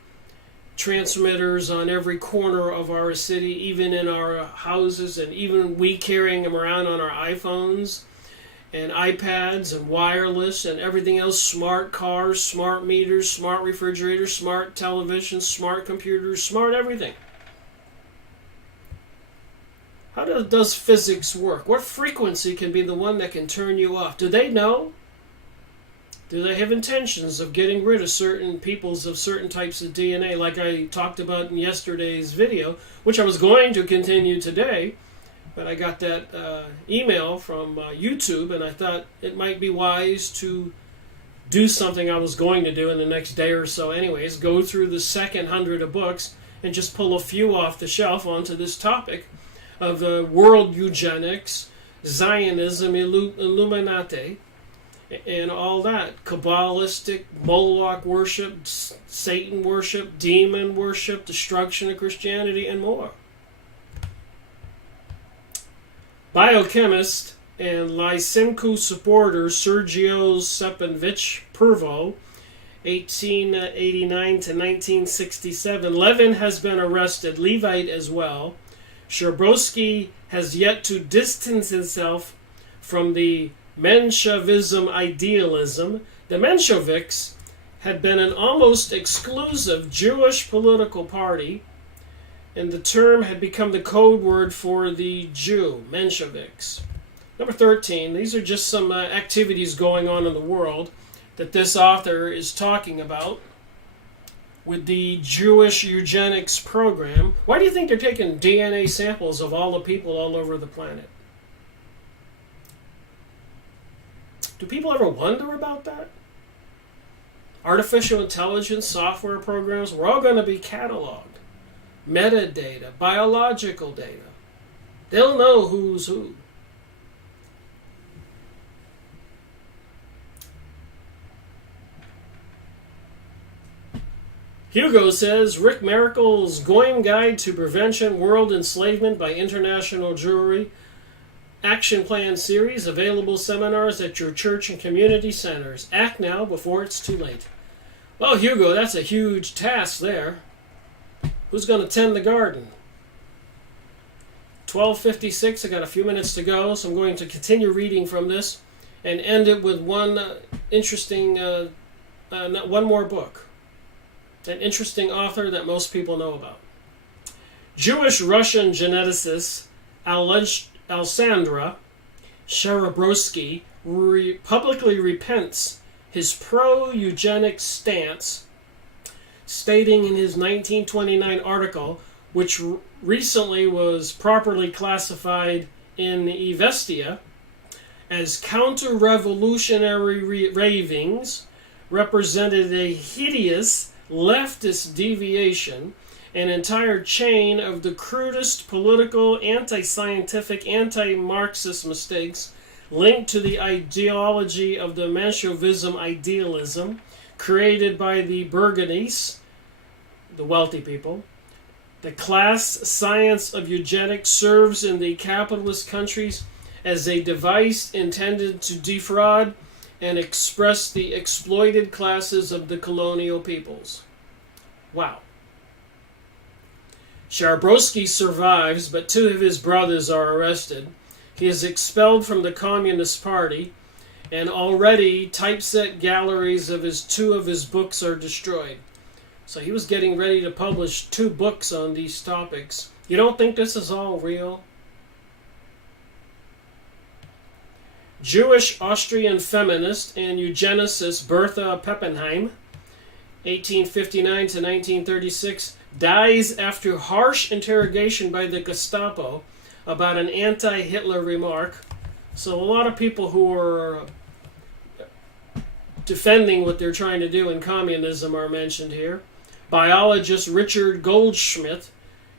transmitters on every corner of our city, even in our houses, and even we carrying them around on our iPhones and iPads and wireless and everything else, smart cars, smart meters, smart refrigerators, smart televisions, smart computers, smart everything? How does physics work? What frequency can be the one that can turn you off? Do they know? Do they have intentions of getting rid of certain peoples of certain types of DNA, like I talked about in yesterday's video, which I was going to continue today, but I got that email from YouTube, and I thought it might be wise to do something I was going to do in the next day or so anyways, go through the second 100 of books and just pull a few off the shelf onto this topic of world eugenics, Zionism, Illuminati, and all that. Kabbalistic, Moloch worship, Satan worship, demon worship, destruction of Christianity, and more. Biochemist and Lysenko supporter Sergio Stepanovich Pervo, 1889 to 1967. Levin has been arrested, Levite as well. Sherbrowski has yet to distance himself from the Menshevism idealism. The Mensheviks had been an almost exclusive Jewish political party, and the term had become the code word for the Jew, Mensheviks. Number 13, these are just some activities going on in the world that this author is talking about with the Jewish eugenics program. Why do you think they're taking DNA samples of all the people all over the planet? Do people ever wonder about that? Artificial intelligence software programs, we're all going to be cataloged. Metadata, biological data. They'll know who's who. Hugo says, Rick Miracle's Goyim Guide to Prevention World Enslavement by International Jewry Action Plan Series, available seminars at your church and community centers. Act now before it's too late. Well, Hugo, that's a huge task there. Who's going to tend the garden? 12:56, I got a few minutes to go, so I'm going to continue reading from this and end it with one interesting, one more book. An interesting author that most people know about. Jewish-Russian geneticist Alexandra Sherbrowski publicly repents his pro-eugenics stance, stating in his 1929 article, which recently was properly classified in Evestia as counter-revolutionary ravings, represented a hideous leftist deviation, an entire chain of the crudest political, anti-scientific, anti-Marxist mistakes linked to the ideology of the Menshevism idealism created by the bourgeois, the wealthy people. The class science of eugenics serves in the capitalist countries as a device intended to defraud and express the exploited classes of the colonial peoples. Wow. Sherbrowski survives, but two of his brothers are arrested. He is expelled from the Communist Party, and already typeset galleries of two of his books are destroyed. So he was getting ready to publish 2 books on these topics. You don't think this is all real? Jewish Austrian feminist and eugenicist Bertha Pappenheim, 1859 to 1936, dies after harsh interrogation by the Gestapo about an anti-Hitler remark. So a lot of people who are defending what they're trying to do in communism are mentioned here. Biologist Richard Goldschmidt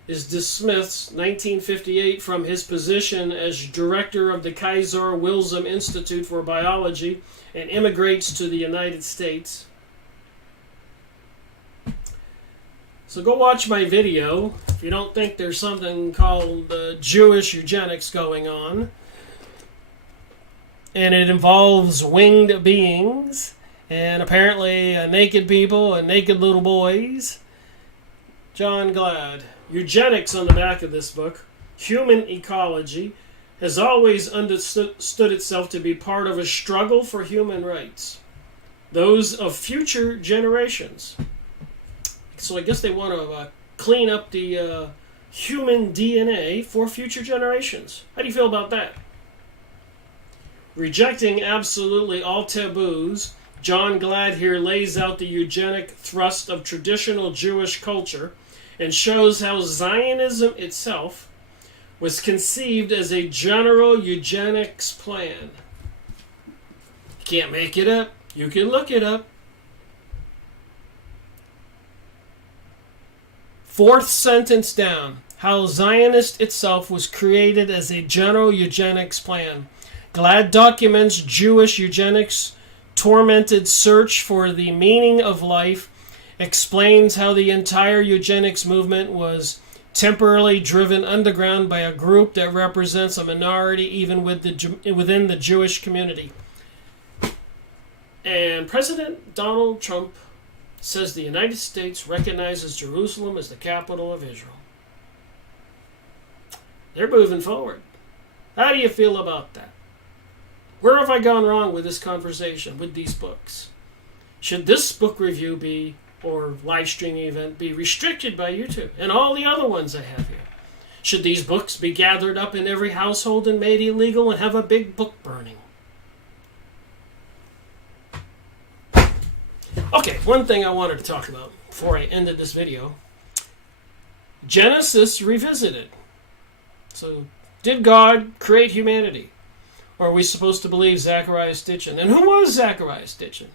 is dismissed 1958 from his position as director of the Kaiser Wilhelm Institute for Biology and immigrates to the United States. So go watch my video if you don't think there's something called Jewish eugenics going on. And it involves winged beings and apparently naked people and naked little boys. John Glad. Eugenics on the back of this book. Human ecology has always understood itself to be part of a struggle for human rights, those of future generations. So I guess they want to clean up the human DNA for future generations. How do you feel about that? Rejecting absolutely all taboos, John Glad here lays out the eugenic thrust of traditional Jewish culture and shows how Zionism itself was conceived as a general eugenics plan. You can't make it up. You can look it up. Fourth sentence down. How Zionist itself was created as a general eugenics plan. Glad documents Jewish eugenics' tormented search for the meaning of life, explains how the entire eugenics movement was temporarily driven underground by a group that represents a minority even within the Jewish community. And President Donald Trump says the United States recognizes Jerusalem as the capital of Israel. They're moving forward. How do you feel about that? Where have I gone wrong with this conversation, with these books? Should this book review be, or live streaming event, be restricted by YouTube and all the other ones I have here? Should these books be gathered up in every household and made illegal and have a big book burning? Okay, one thing I wanted to talk about before I ended this video. Genesis Revisited. So, did God create humanity? Or are we supposed to believe Zechariah Stitchin? And who was Zechariah Stitchin?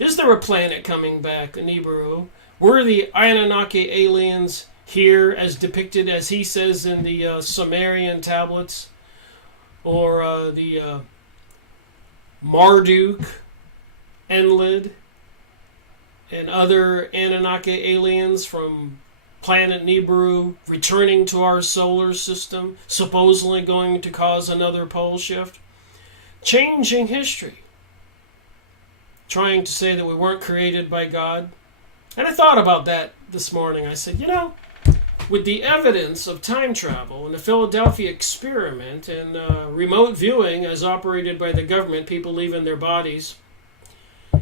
Is there a planet coming back in Nibiru? Were the Anunnaki aliens here as depicted, as he says, in the Sumerian tablets? Or the Marduk, Enlil, and other Anunnaki aliens from planet Nibiru returning to our solar system, supposedly going to cause another pole shift? Changing history. Trying to say that we weren't created by God. And I thought about that this morning. I said, with the evidence of time travel and the Philadelphia experiment and remote viewing as operated by the government, people leaving their bodies,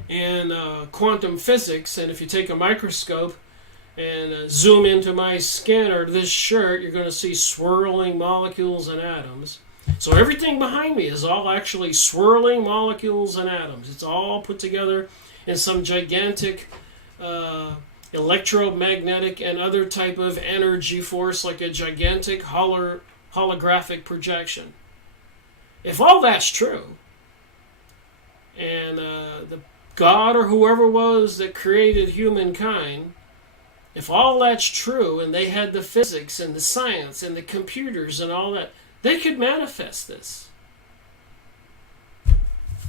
and quantum physics, and if you take a microscope and zoom into my skin or this shirt, you're going to see swirling molecules and atoms. So everything behind me is all actually swirling molecules and atoms. It's all put together in some gigantic electromagnetic and other type of energy force, like a gigantic holographic projection. If all that's true, and the God or whoever was that created humankind, if all that's true, and they had the physics and the science and the computers and all that, they could manifest this.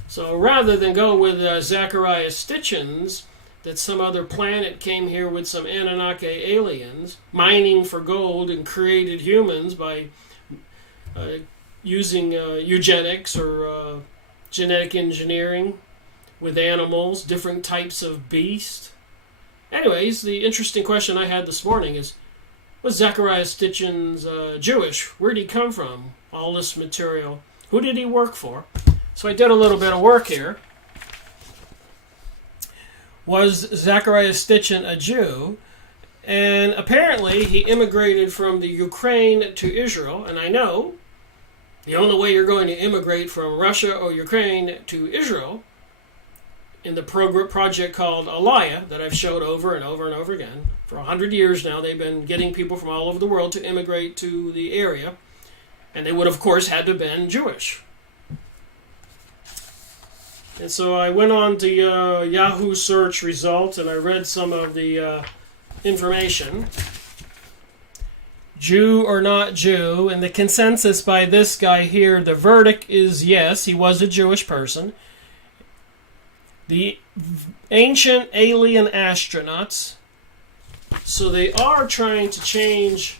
So rather than go with Zechariah Stitchin's, that some other planet came here with some Anunnaki aliens, mining for gold and created humans by using eugenics or genetic engineering with animals, different types of beasts. Anyways, the interesting question I had this morning is, was Zechariah Stitchin's Jewish? Where did he come from? All this material. Who did he work for? So I did a little bit of work here. Was Zechariah Stitchin a Jew? And apparently he immigrated from the Ukraine to Israel. And I know the only way you're going to immigrate from Russia or Ukraine to Israel, in the project called Aliyah that I've showed over and over and over again. For 100 years now, they've been getting people from all over the world to immigrate to the area. And they would, of course, had to have been Jewish. And so I went on to Yahoo search results and I read some of the information. Jew or not Jew, and the consensus by this guy here, the verdict is yes, he was a Jewish person. The ancient alien astronauts, so they are trying to change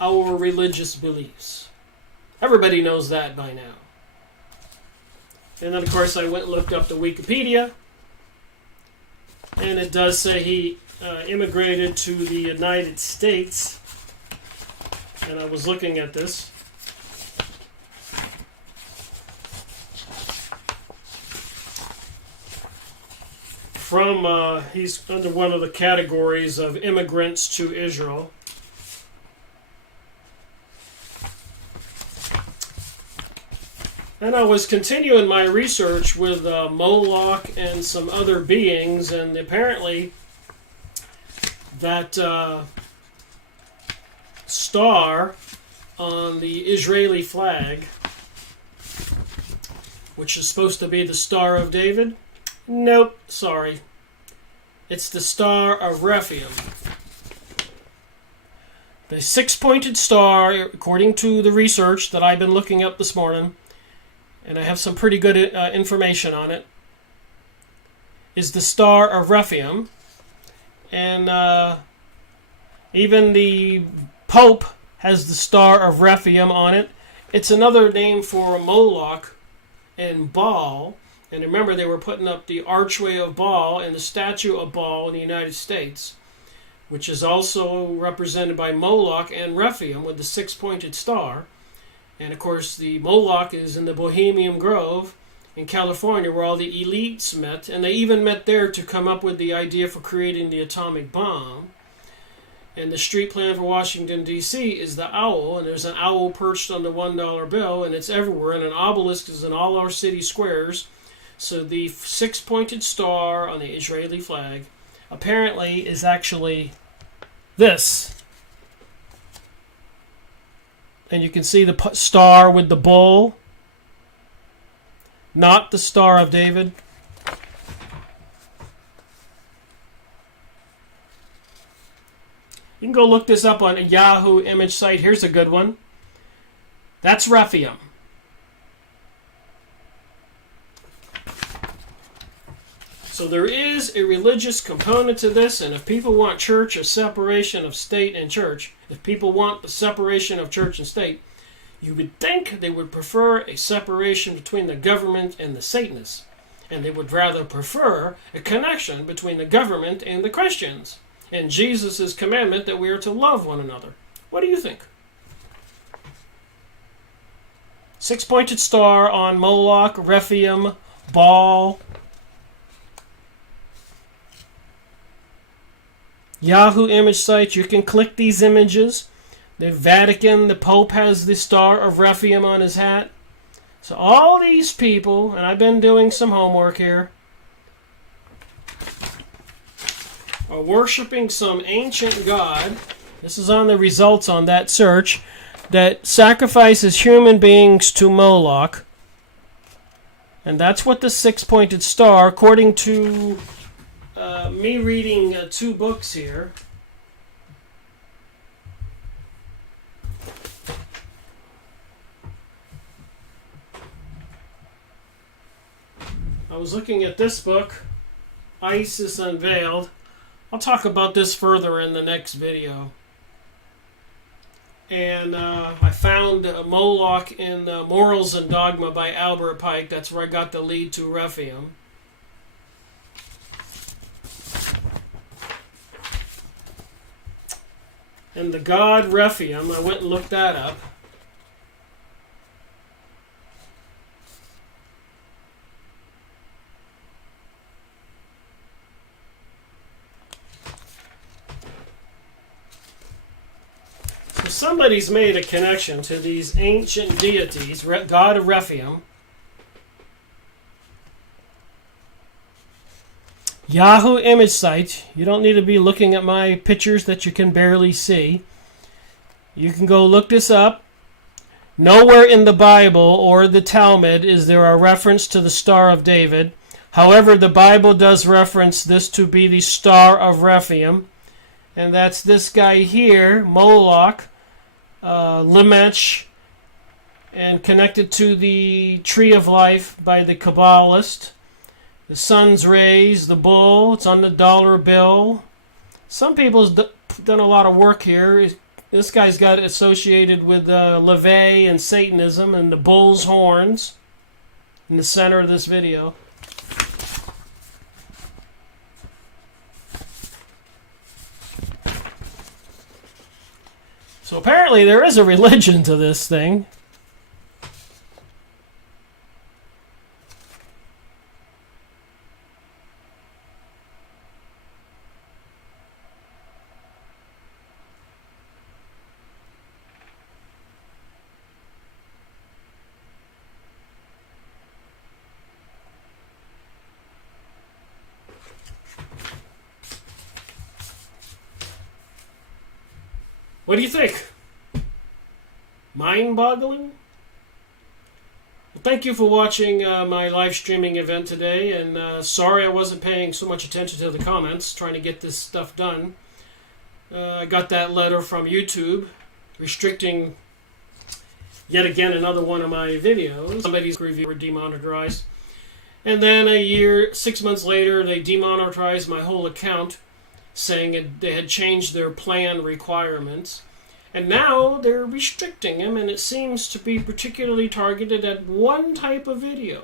our religious beliefs. Everybody knows that by now. And then, of course, I went and looked up the Wikipedia, and it does say he immigrated to the United States. And I was looking at this. He's under one of the categories of immigrants to Israel. And I was continuing my research with Moloch and some other beings, and apparently that star on the Israeli flag, which is supposed to be the Star of David, nope, sorry. It's the Star of Rephaim. The six-pointed star, according to the research that I've been looking up this morning, and I have some pretty good information on it, is the Star of Rephaim. And even the Pope has the Star of Rephaim on it. It's another name for Moloch and Baal. And remember, they were putting up the archway of Baal and the statue of Baal in the United States, which is also represented by Moloch and Rephaim with the six-pointed star. And, of course, the Moloch is in the Bohemian Grove in California, where all the elites met. And they even met there to come up with the idea for creating the atomic bomb. And the street plan for Washington, D.C. is the owl. And there's an owl perched on the $1 bill, and it's everywhere. And an obelisk is in all our city squares. So the six-pointed star on the Israeli flag apparently is actually this. And you can see the star with the bull, not the Star of David. You can go look this up on a Yahoo image site. Here's a good one. That's Rephaim. So there is a religious component to this, and if people want church, a separation of state and church, if people want the separation of church and state, you would think they would prefer a separation between the government and the Satanists. And they would rather prefer a connection between the government and the Christians. And Jesus' commandment that we are to love one another. What do you think? Six-pointed star on Moloch, Rephaim, Baal. Yahoo image site, you can click these images. The Vatican, the Pope has the Star of Rephaim on his hat. So all these people, and I've been doing some homework here, are worshiping some ancient god. This is on the results on that search, that sacrifices human beings to Moloch. And that's what the six-pointed star, according to me reading two books here. I was looking at this book, ISIS Unveiled. I'll talk about this further in the next video. And I found Moloch in Morals and Dogma by Albert Pike. That's where I got the lead to Rephaim. And the god Rephaim, I went and looked that up. So somebody's made a connection to these ancient deities, god of Rephaim. Yahoo image site. You don't need to be looking at my pictures that you can barely see. You can go look this up. Nowhere in the Bible or the Talmud is there a reference to the Star of David. However, the Bible does reference this to be the Star of Rephaim. And that's this guy here, Moloch, Lamech, and connected to the Tree of Life by the Kabbalist. The sun's rays, the bull, it's on the dollar bill. Some people's done a lot of work here. This guy's got it associated with LaVey and Satanism and the bull's horns in the center of this video. So apparently there is a religion to this thing. What do you think? Mind-boggling? Well, thank you for watching my live streaming event today, and sorry I wasn't paying so much attention to the comments, trying to get this stuff done. I got that letter from YouTube restricting yet again another one of my videos. Somebody's review were demonetized. And then 6 months later, they demonetized my whole account, saying they had changed their plan requirements. And now they're restricting them, and it seems to be particularly targeted at one type of video.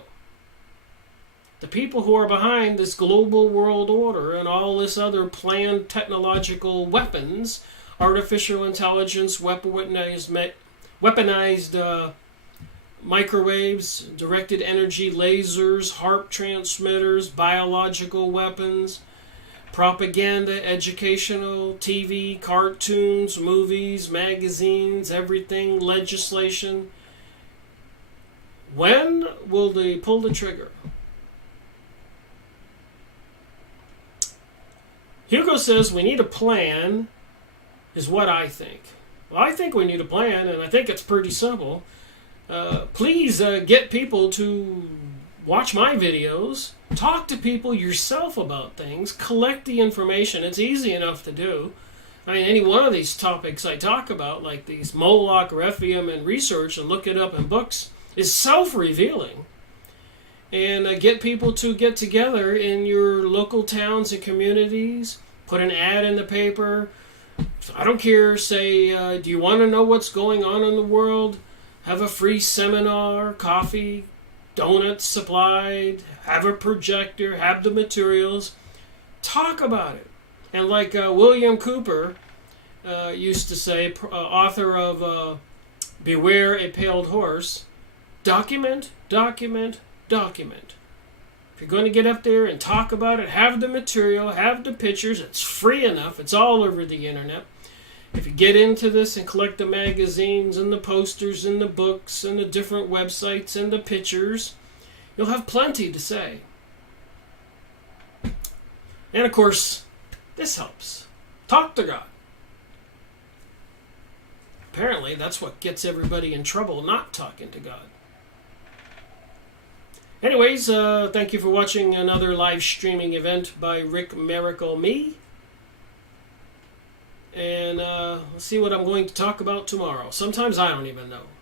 The people who are behind this global world order and all this other planned technological weapons, artificial intelligence, weaponized microwaves, directed energy lasers, HARP transmitters, biological weapons, propaganda, educational, TV, cartoons, movies, magazines, everything, legislation. When will they pull the trigger? Hugo says we need a plan, is what I think. Well, I think we need a plan, and I think it's pretty simple. Please get people to watch my videos, talk to people yourself about things, collect the information. It's easy enough to do. I mean, any one of these topics I talk about, like these Moloch, Rephaim, and research, and look it up in books, is self-revealing. And get people to get together in your local towns and communities, put an ad in the paper. I don't care, say, do you want to know what's going on in the world? Have a free seminar, coffee, donuts supplied, have a projector, have the materials, talk about it. And like William Cooper used to say, author of Beware a Pale Horse, document, document, document. If you're going to get up there and talk about it, have the material, have the pictures. It's free enough. It's all over the internet. If you get into this and collect the magazines and the posters and the books and the different websites and the pictures, you'll have plenty to say. And of course, this helps. Talk to God. Apparently, that's what gets everybody in trouble, not talking to God. Anyways, thank you for watching another live streaming event by Rickmiracle Me. And let's see what I'm going to talk about tomorrow. Sometimes I don't even know.